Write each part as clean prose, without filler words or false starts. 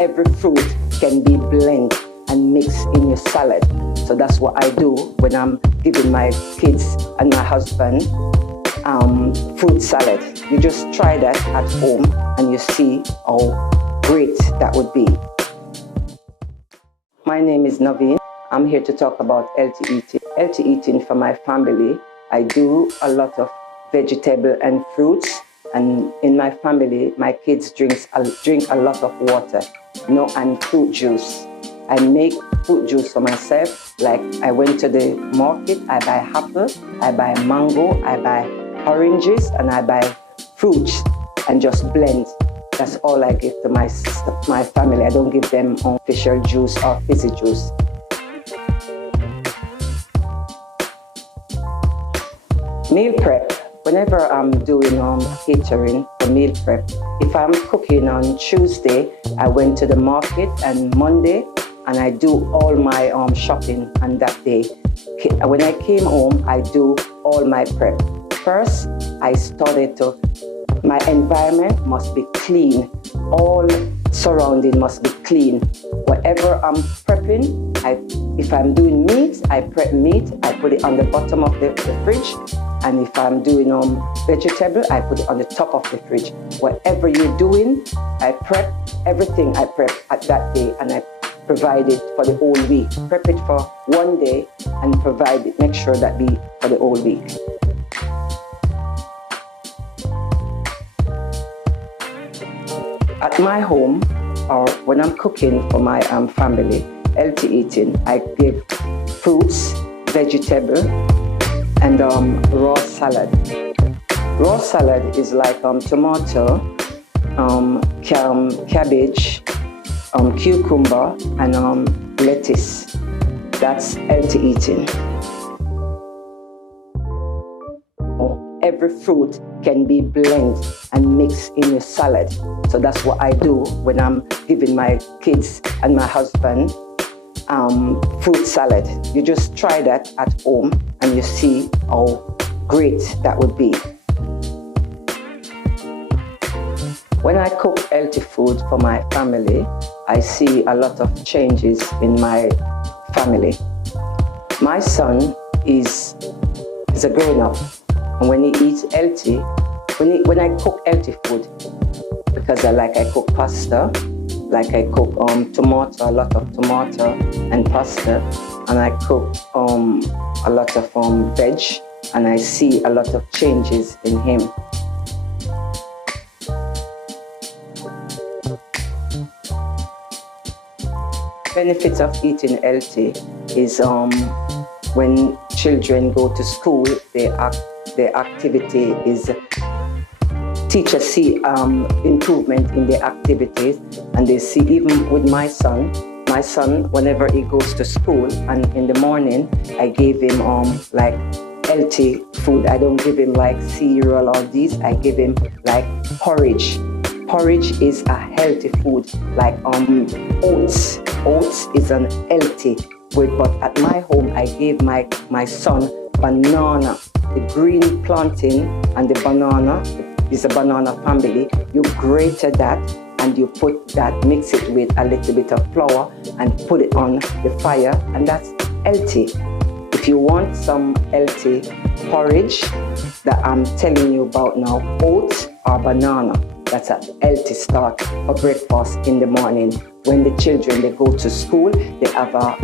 every fruit can be blended and mixed in your salad. So that's what I do when I'm giving my kids and my husband fruit salad. You just try that at home and you see how great that would be. My name is Nuvine. I'm here to talk about healthy eating. Healthy eating for my family. I do a lot of vegetable and fruits, and in my family, my kids drink a lot of water, and fruit juice. I make fruit juice for myself. Like I went to the market, I buy apple, I buy mango, I buy oranges, and I buy fruits and just blend. That's all I give to my family. I don't give them official juice or fizzy juice. Meal prep. Whenever I'm doing catering for meal prep, if I'm cooking on Tuesday, I went to the market, and Monday, and I do all my shopping on that day. When I came home, I do all my prep. First, I started to, my environment must be clean. All surrounding must be clean. Whatever I'm prepping, if I'm doing meat, I prep meat, I put it on the bottom of the fridge. And if I'm doing vegetable, I put it on the top of the fridge. Whatever you're doing, I prep everything. I prep at that day, and I provide it for the whole week. Prep it for one day and provide it. Make sure that be for the whole week. At my home, or when I'm cooking for my family, healthy eating, I give fruits, vegetable, and raw salad. Raw salad is like tomato, cabbage, cucumber, and lettuce. That's healthy eating. Every fruit can be blended and mixed in your salad. So that's what I do when I'm giving my kids and my husband fruit salad. You just try that at home and you see how great that would be. When I cook healthy food for my family, I see a lot of changes in my family. My son is a grown-up, and when he eats healthy, when I cook healthy food, because I cook pasta, like I cook tomato, a lot of tomato and pasta, and I cook a lot of veg, and I see a lot of changes in him. Benefits of eating healthy is when children go to school, their activity is, teachers see improvement in their activities, and they see, even with my son, whenever he goes to school, and in the morning, I give him like healthy food. I don't give him like cereal or these, I give him like porridge. Porridge is a healthy food, like oats. Oats is an healthy food, but at my home, I gave my son banana. The green plantain and the banana is a banana family. You grate that and you put that, mix it with a little bit of flour and put it on the fire, and that's healthy. If you want some healthy porridge that I'm telling you about now, oats or banana, that's a healthy start for breakfast in the morning. When the children, they go to school, they have a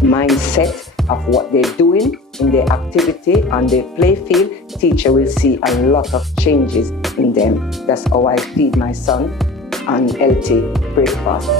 mindset of what they're doing in their activity on their play field. Teacher will see a lot of changes in them. That's how I feed my son an healthy breakfast.